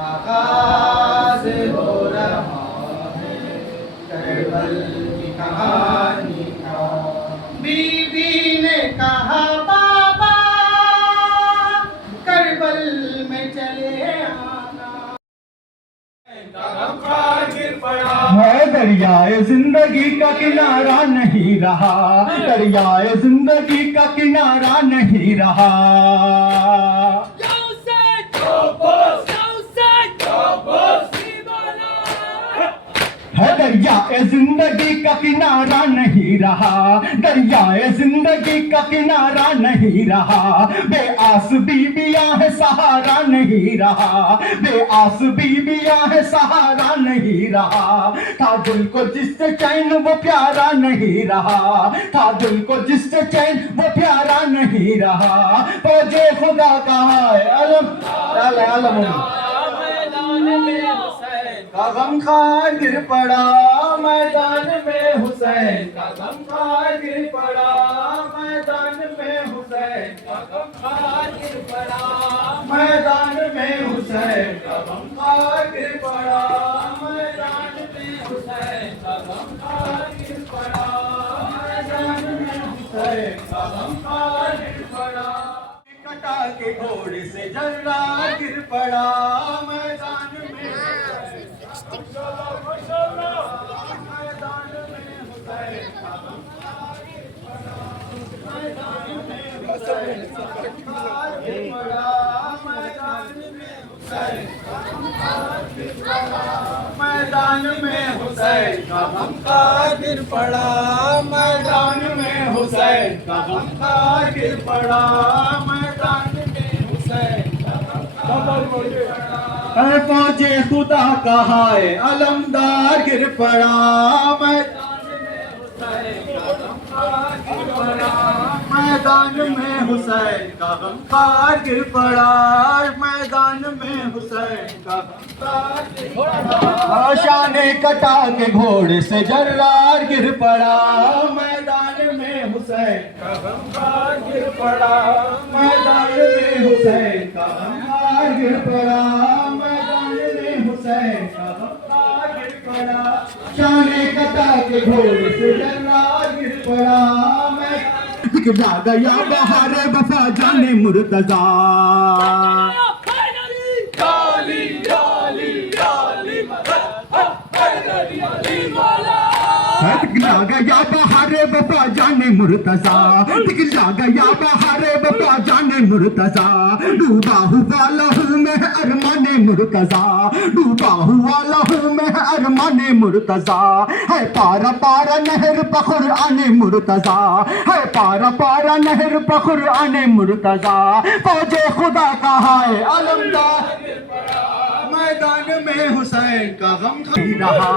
आगाज हो रहा है करबल की कहानी का। बीबी ने कहा बाबा करबल में चले आना। गिर पड़ा है दरियाए जिंदगी का किनारा नहीं रहा, दरियाए जिंदगी का किनारा नहीं रहा। है दरियाए जिंदगी का किनारा नहीं रहा, दरियाए जिंदगी का किनारा नहीं रहा। बेआस बीबियां है सहारा नहीं रहा, बेआस बीबियां है सहारा नहीं रहा। था दिल को जिससे चैन वो प्यारा नहीं रहा, था दिल को जिससे चैन वो प्यारा नहीं रहा। फौजे खुदा का है अलम अलम का गमखार गिर पड़ा मैदान में हुसैन का गमखार गिर पड़ा मैदान में हुसैन का गमखार गिर पड़ा मैदान में हुसैन का गमखार गिर पड़ा मैदान में हुसैन का गमखार गिर पड़ा मैदान में हुसैन का गमखार गिर पड़ा। कटा के घोड़े से जर्रा गिर पड़ा मैदान में मैदान में हुसैन का गमखार गिर पड़ा मैदान में हुसैन का गमखार गिर पड़ा मैदान में हुसैन का गमखार गिर पड़ा। फौजे खुदा का है अलमदार गिर पड़ा मैदान में हुसैन का गमखार गिर पड़ा मैदान में हुसैन का गमखार गिर पड़ा मैदान में हुसैन का गमखार गिर पड़ा। शाने कटा के घोड़े से जर्रार गिर पड़ा मैदान में हुसैन का गमखार गिर पड़ा मैदान में हुसैन का गमखार गिर पड़ा मैदान में हुसैन का गमखार गिर पड़ा। शाने कटा के घोड़े से जर्रार गिर पड़ा दिखला गया बहार वफा जाने मुर्तजा दिखला गया बहार वफा जाने मुर्तजा दिखला गया बहार वफा जाने मुर्तजा डूबा हुआ लहू में अरमाने मुर्तजा डूबा हुआ लहू में अरमाने मुर्तजा है पारा पारा नहर पखुर आने मुर्तजा है पारा पारा नहर पखुर आने मुर्तजा। फौजे खुदा का है अलमदार मैदान में हुसैन का गम नहीं रहा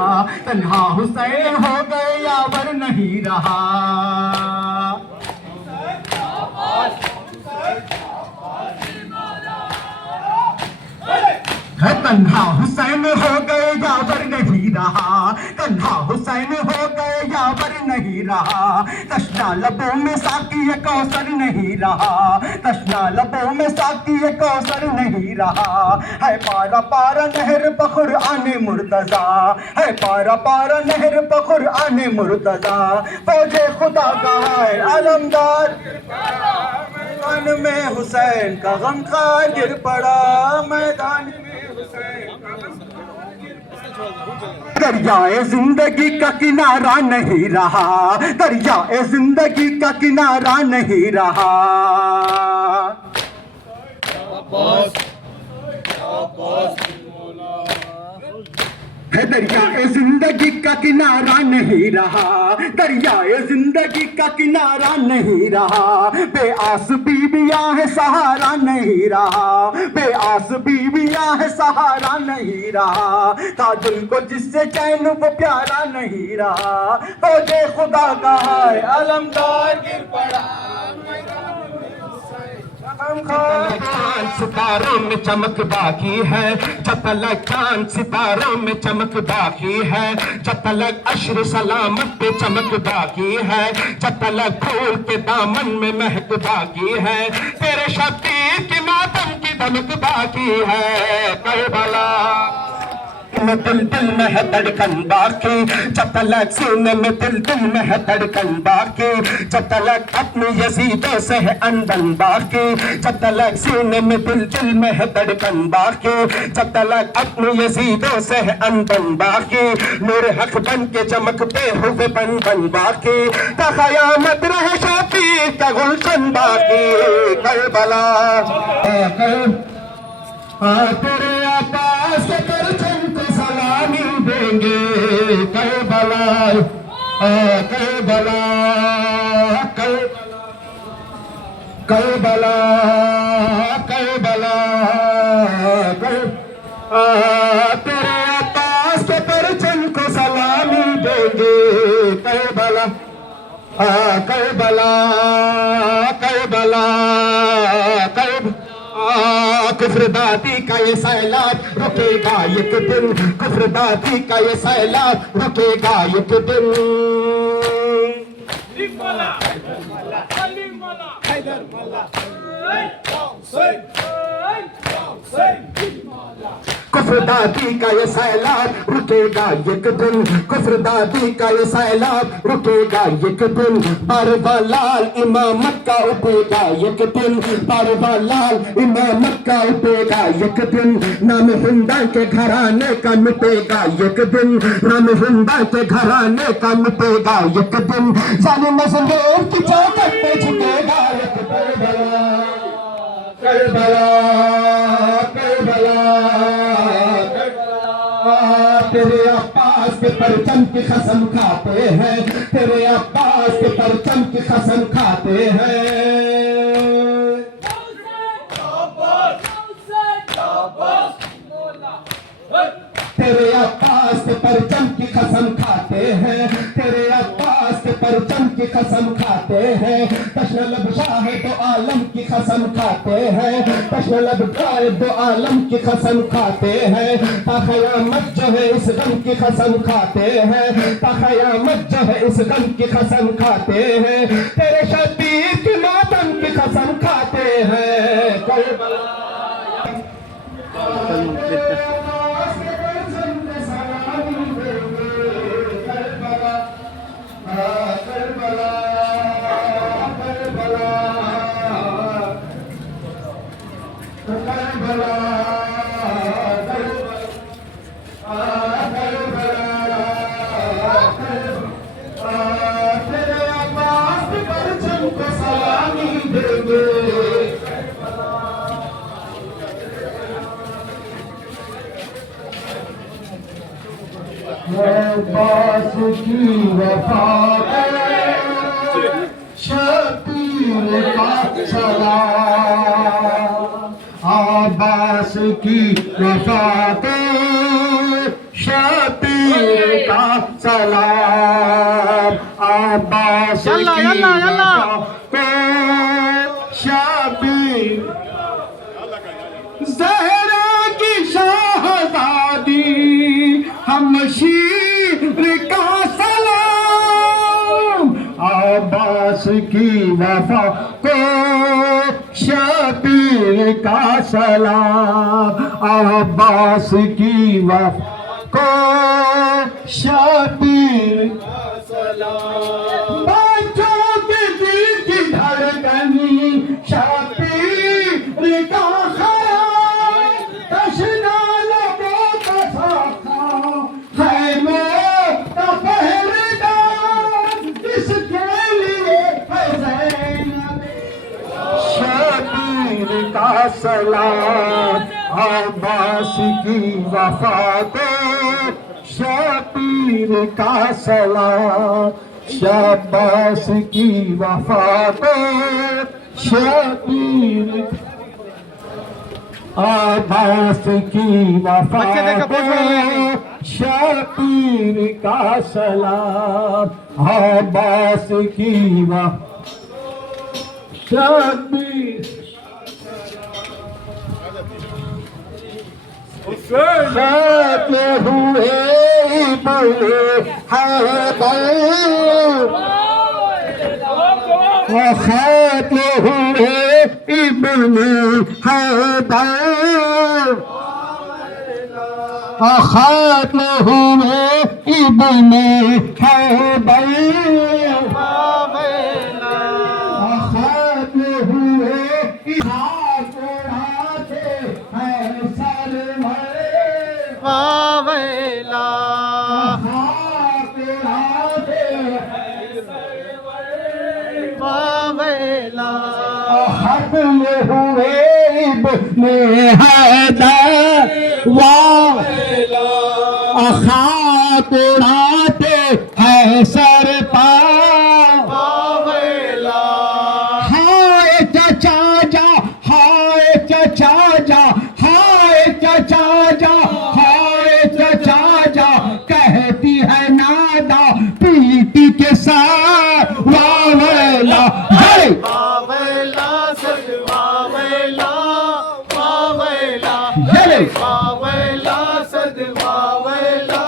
तन्हा हुसैन हो गए यावर नहीं रहा। तन्हा हुसैन हो गए यावर नहीं रहा तन्हा हुसैन हो गए यावर नहीं रहा। तशना लबों में साकी कौसर नहीं रहा तशना लबों में साकी कौसर नहीं रहा। है पारा पारा नहर पखुर आने मुर्तजा है पारा पारा नहर पखुर आने मुर्तजा। फौजे खुदा का है अलमदार मैदान में हुसैन का गमखार गिर पड़ा मैदान में दरियाए जिंदगी का किनारा नहीं रहा दरियाए जिंदगी का किनारा नहीं रहा। है दरियाए जिंदगी का किनारा नहीं रहा दरियाए जिंदगी का किनारा नहीं रहा। बेआस बीबियां है सहारा नहीं रहा बेआस बीबियां है सहारा नहीं रहा। था दिल को जिससे चैन वो प्यारा नहीं रहा। फौजे खुदा का है अलमदार गिर पड़ा चांद सितारों में चमक बाकी है जब तलक चांद सितारों में चमक बाकी है जब तलक अश्र सलामत पे चमक बाकी है जब तलक फूल के दामन में महक बाकी है तेरे शब्बीर की मातम की दमक बाकी है करबला दिल दिल में है धड़कन बाकी जब तलक सीने में दिल में है धड़कन बाकी जब तलक अपनी यजीदों से है अनबन बाकी जब तलक सीने में दिल में है धड़कन बाकी जब तलक अपनी यजीदों से है अनबन बाकी नूर हक बन के चमकते हुए बन बन बाकी ता क़यामत रहे शफीर का गुलशन बाकी करबला तेरे आकाश के परचम को सलामी देंगे करबला करबला करबला करबला तेरे आकाश के परचम को सलामी देंगे करबला करबला करबला कुफ्र दादी का ये सैलाब रुकेगा एक दिन कुफ्र दादी का ये सैलाब रुकेगा एक दिन कुफ्र दादी का ये सैलाब रुकेगा एक दिन कुफ्र दादी का ये सैलाब रुकेगा एक दिन बारवालाल इमामत का उठेगा एक दिन बारवालाल इमामत का उठेगा एक दिन नाम हिंदा के घराने का मिटेगा एक दिन नाम हिंदा के घराने का मिटेगा एक दिन जाने मजलूम की चौखट पे झुकेगा एक करबला करबला तेरे अब्बास के परचम की कसम खाते हैं तेरे अब्बास के परचम की कसम खाते हैं तेरे अब्बास के परचम की कसम खाते हैं तेरे अब्बास के परचम की कसम खाते हैं तश्न लब शाह तो आलम की कसम खाते हैं तश्न लब शाह तो आलम की कसम खाते हैं ता क़यामत जो है इस गम की कसम खाते हैं ता क़यामत जो है इस गम की कसम खाते हैं तेरे शबीर की मातम की कसम खाते हैं करबला अब्बास की वफा शबीर का सलाम अब्बास की वफा शबीर का सलाम अब्बास की शबीर ज़हरा की शाहज़ादी हमशीर का सलाम अब्बास की वफा को शबीर का सलाम अब्बास की वफा को शबीर का सलाम बच्चों के दिल की धड़कनी शबीर का ख्याल तशना लबों का साखा खैमों का पहरेदार इसके लिए है ज़ैनब शबीर का सलाम अब्बास की वफा को शबीर का सलाम अब्बास की वफा को शबीर अब्बास की वफा को शबीर का सलाम अब्बास की वफा शबीर खाते हुए बोले हैदर खाते हुए इब्ने हैदर खात्म हुए इब्ने हैदर खात्म हुए हाथ उड़ाते हैं सरवर वावेला हाथ उड़ाते हैं वावेला खत्म हुए इब्ने हैदर वावेला खाक उड़ाते हैं सर पर वावेला हाय चचा जा हाय चचा जा हाय चचा जा हाय चचा जा कहती है नादा पीटी के साथ वावेला हाय वावेला सद वावेला वावेला चले वावेला सद वावेला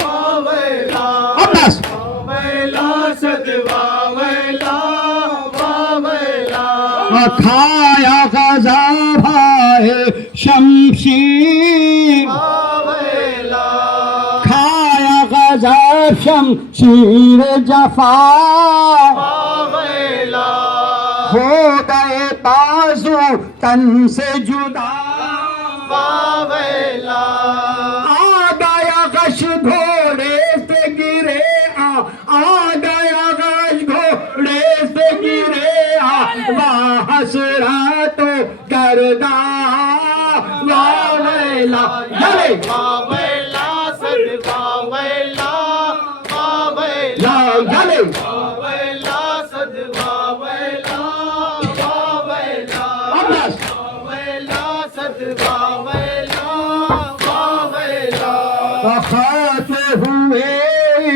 वावेला अब्बास वावेला सद वावेला वावेला खाया गजा भाई शमशीर वावेला खाया गजा शमशीर जफा वावेला हो गए बाजू तन से जुदा वावेला आ गया गश घोड़े से गिरे आ गया गश घोड़े से गिरे हसरा तो करदा वावेला जले वावेला सद वावेला वावेला जले वावेला सद वावेला वावेला अब्बास वावेला सद वावेला वावेला खाते हुए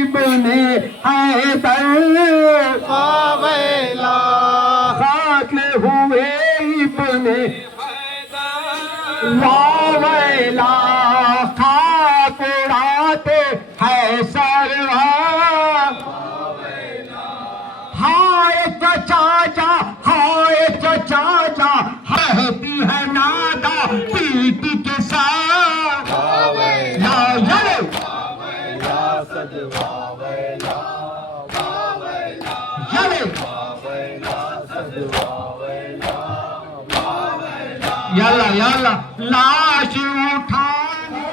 इब्ने हैदर वावेला खाते हुए इब्ने वावेला खाक उड़ाते हैं सरवा हाय चचा जा हाय चचा जा कहती है नादा पीटी के साथ या जले जले यल्ला यल्ला लाश उठाने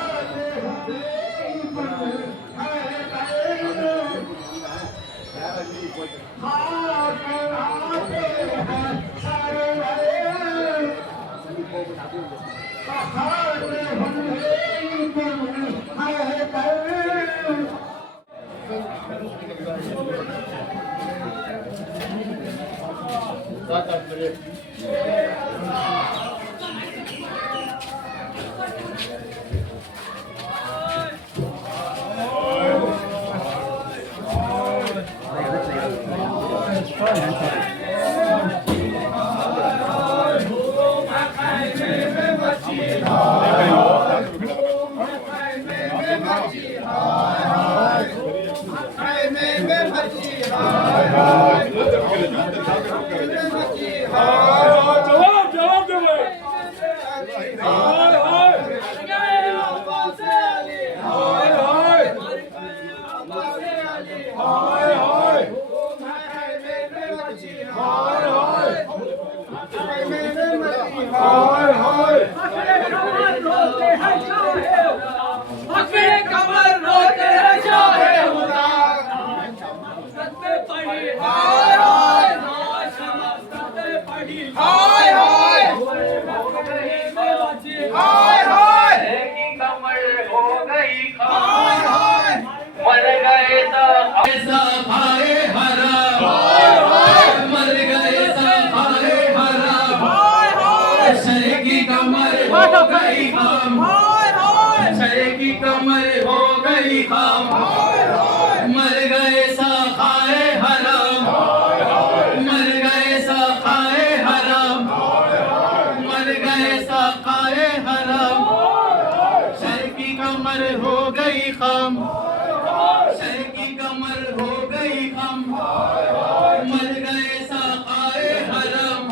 मर गए सखाए हराम मर गए सखाए हराम मर गए सखाए हराम सर की कमर हो गई खम सर की कमर हो गई खम मर गए सखाए हराम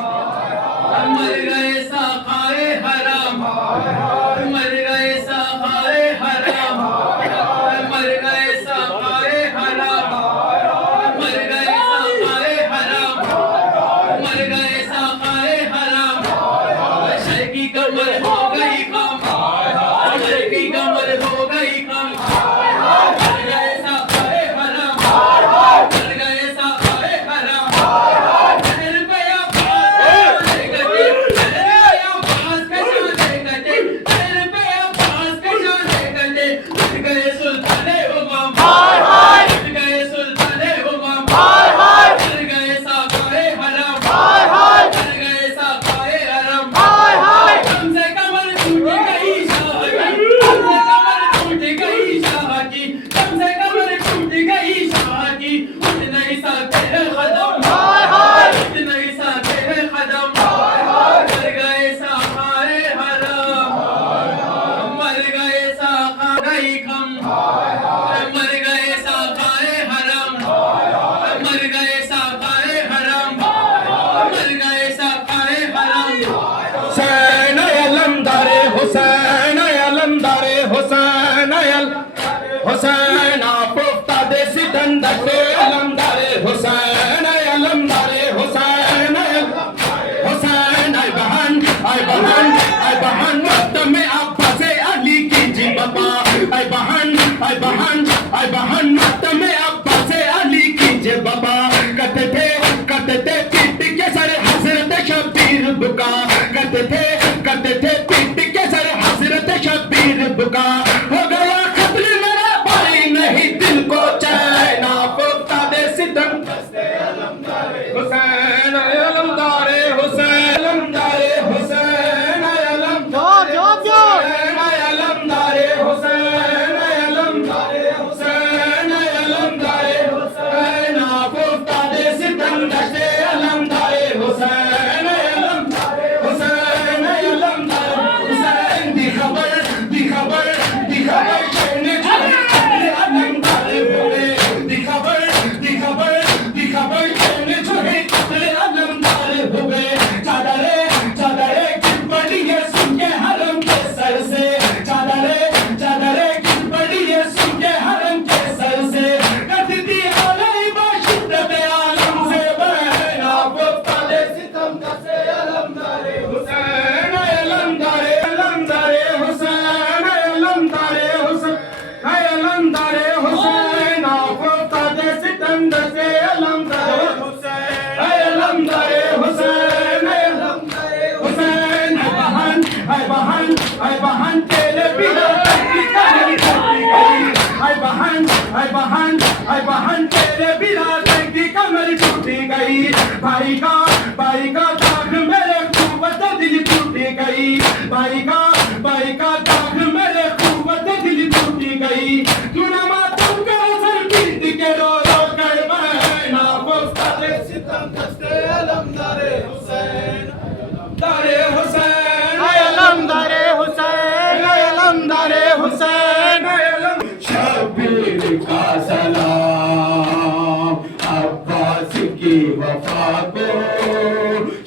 का हो गया खत्म मेरा भाई नहीं दिल को चैन पुख्ता दे सितम दस्ते अलमदारे हुसैन अलमदारे हुसैन अलमदारे हुसैन अलमदारे अलमदारे हुसैन अलमदारे हुसैन अलमदारे हुसैन पुख्ता दे सितम दस्ते अलमदारे हुसैन अलमदारे हुसैन अलमदारे हुसैन दी खबर कहने छुड़े अलमदारे हुए दी खबर कहने छुड़े अलमदारे हुए चादरे गिर पड़ी है सुन के हरम के सर से चादरे गिर पड़ी है सुन के हरम के सर से कटती आलई बाशिद्दत आलम से बहना पुख्ता दे सितम दस्ते अलमदारे हुसैन अलमदारे हुसैन अलमदारे हुसैन अलमदारे हुसैन पुख्ता दे सितम दस्ते अलमदारे हुसैन अलमदारे हुसैन अलमदारे हुसैन है बहन तेरे बिना की कहानी छूटी गई है बहन तेरे बिना की कमर छूटी गई भाई का दाग मेरे खूबत दिल टूटी गई भाई का दाग मेरे खूबत दिल टूटी गई तूने मातम का असर पीट के रो कर बहना पुख्ता दे सितम दस्ते अलमदारे हुसैन दारे हुसैन अलमदारे हुसैन अलमदारे हुसैन शबीर का सलाम अब्बास की वफा को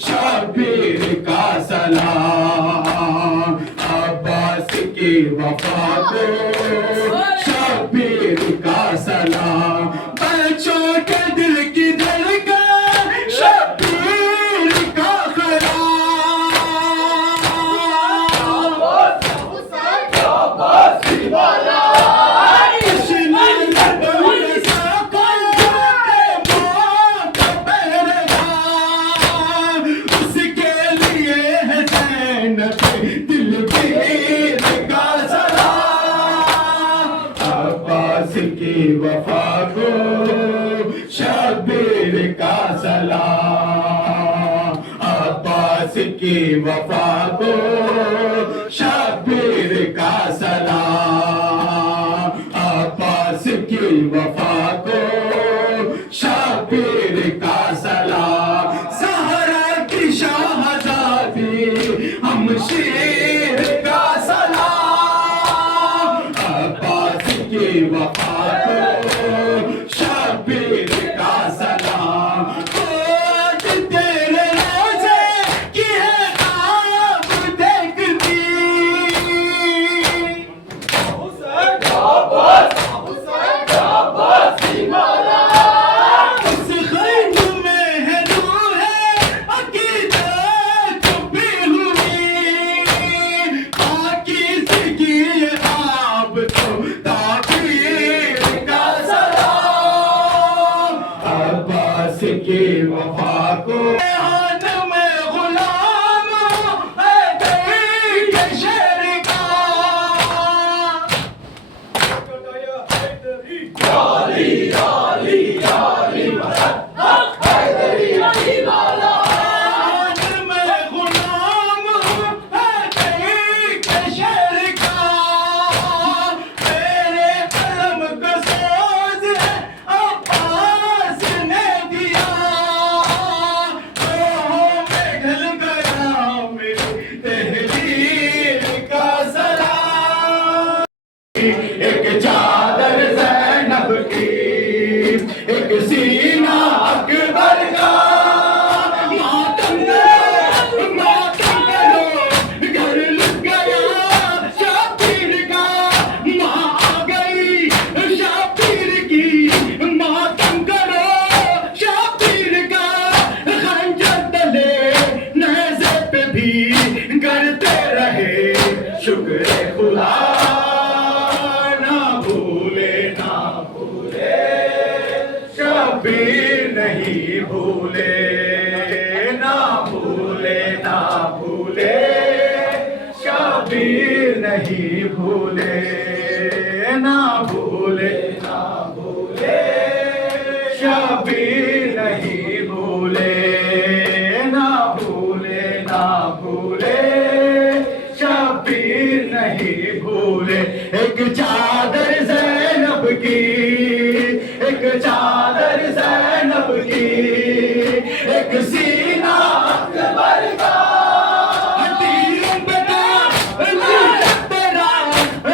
शबीर का सलाम अब्बास की वफा को शबीर का सलाम बच्चों के दिल की धड़कन शबीर का खलाम की वफा को शबीर का सलाम अब्बास की वफा को शबीर का सलाम अब्बास की वफा को शबीर का सलाम सहरा की शाहजादी हम शेर का सलाम अब्बास की वफा शबीर का सलाम खोज तेरे रोज़े की है ख्वाब देखती हुसैन अब्बास मौला उस खैम में है नूर है अकीदत छुपी हुई पाकीज़गी ये आप तो ताबीर का सलाम अब्बास की वफा को हाथ में गुलाम है दिल के शेर का याली याली याली हैदरी अली वाला हाथ में गुलाम है दिल के शेर का मेरे कलम को सोज है अब्बास ने दिया में ढल गया मेरी तहरीर का सलाम एक चादर ज़ैनब की एक सीना अकबर का मातम करो घर लुट गया शबीर का माँ आ गई शबीर की मातम करो शबीर का खंजर तले नेज़े पे भी करते रहे शुक्र खुदा ना भूले शबीर नहीं भूले ना भूले शबीर नहीं भूले ना भूले शबीर नहीं भूले ना भूले शबीर नहीं भूले। एक चादर ज़ैनब की, एक चादर ज़ैनब की, एक सीना अकबर का तीरों पे लाशत तेरा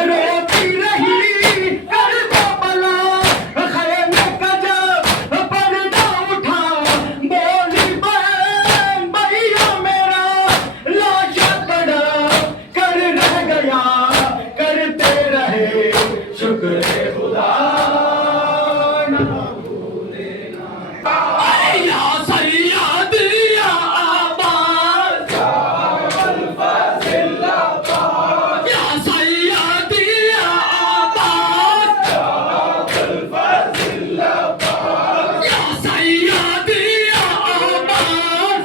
रोती रही करबला। खैमे का जब पर्दा उठा बोली बहन भैया मेरा लाशा पड़ा कर रह गया करते रहे शुक्र खुदा ना भूले ना। या सैयद या अब्बास या सैयद या अब्बास या सैयद या अब्बास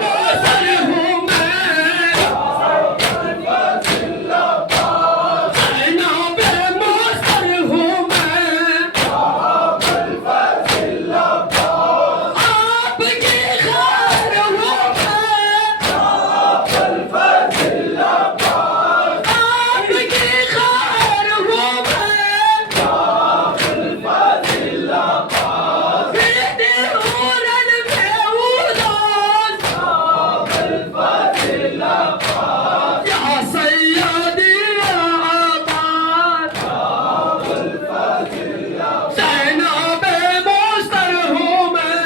मोसर हूँ मैं ज़ैनब मोसर हूँ मैं आपकी खैर हूँ आपकी खैर हूँ बेटे उड़न में उदास या सैयदी या अब्बास ज़ैनब मोसर हूँ मैं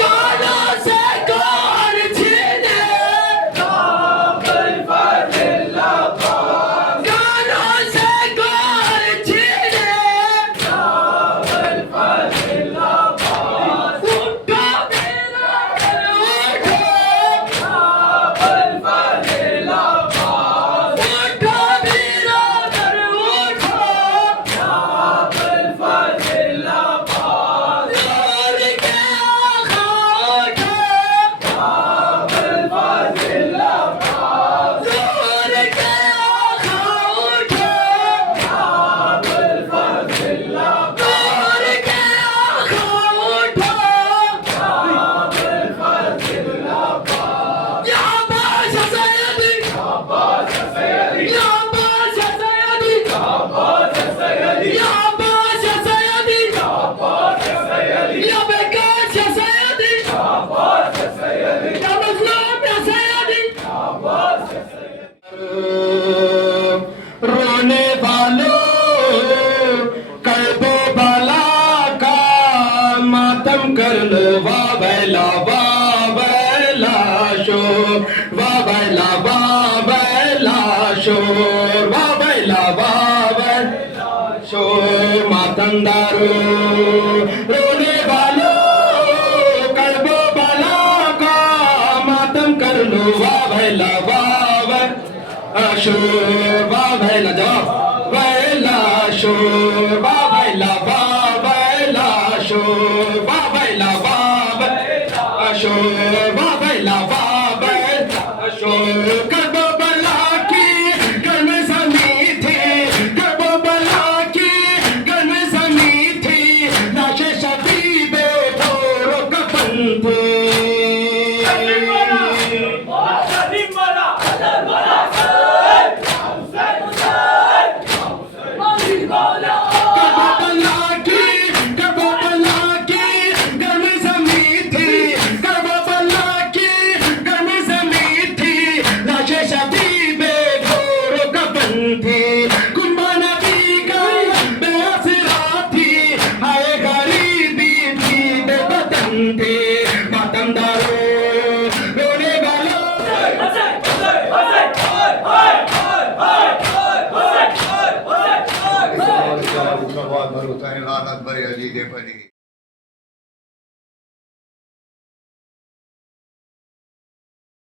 काना से कार छीने काना से कार छीने उठा मेरा दिल उठो उठा मेरा दिल उठो यार के आँखों जोर के आँखों उठो जोर के आँखों उठो या बादशाह सैयदी या बादशाह सैयदी या बादशाह सैयदी या बेकाशाह सैयदी या मज़लूम या सैयदी। रोने वालों कर्बो बला का मातम कर लो वाह बैला शोर वाह बैला शोर वाह बैला शोर मातमदारो रोने वालों कर्बो बला का मातम कर लो वाह बैला शोर वाह बैला जवाब बैला शोर वाह बैला शोर वाह बैला शोर वाह बैला शोर करबला की गन समी थी करबला की गन समी थी लाशे शबीबे तोरो कफन थे करबला की गन समी थी करबला की गन समी थी लाशे शबीबे तोरो कफन थी कुंबा नबी का बेअसरा थी हाय गरीबी थी बेवतन थी मातमदारो रोने वालों बहुत भरोसा है लानत भरे अली के परी।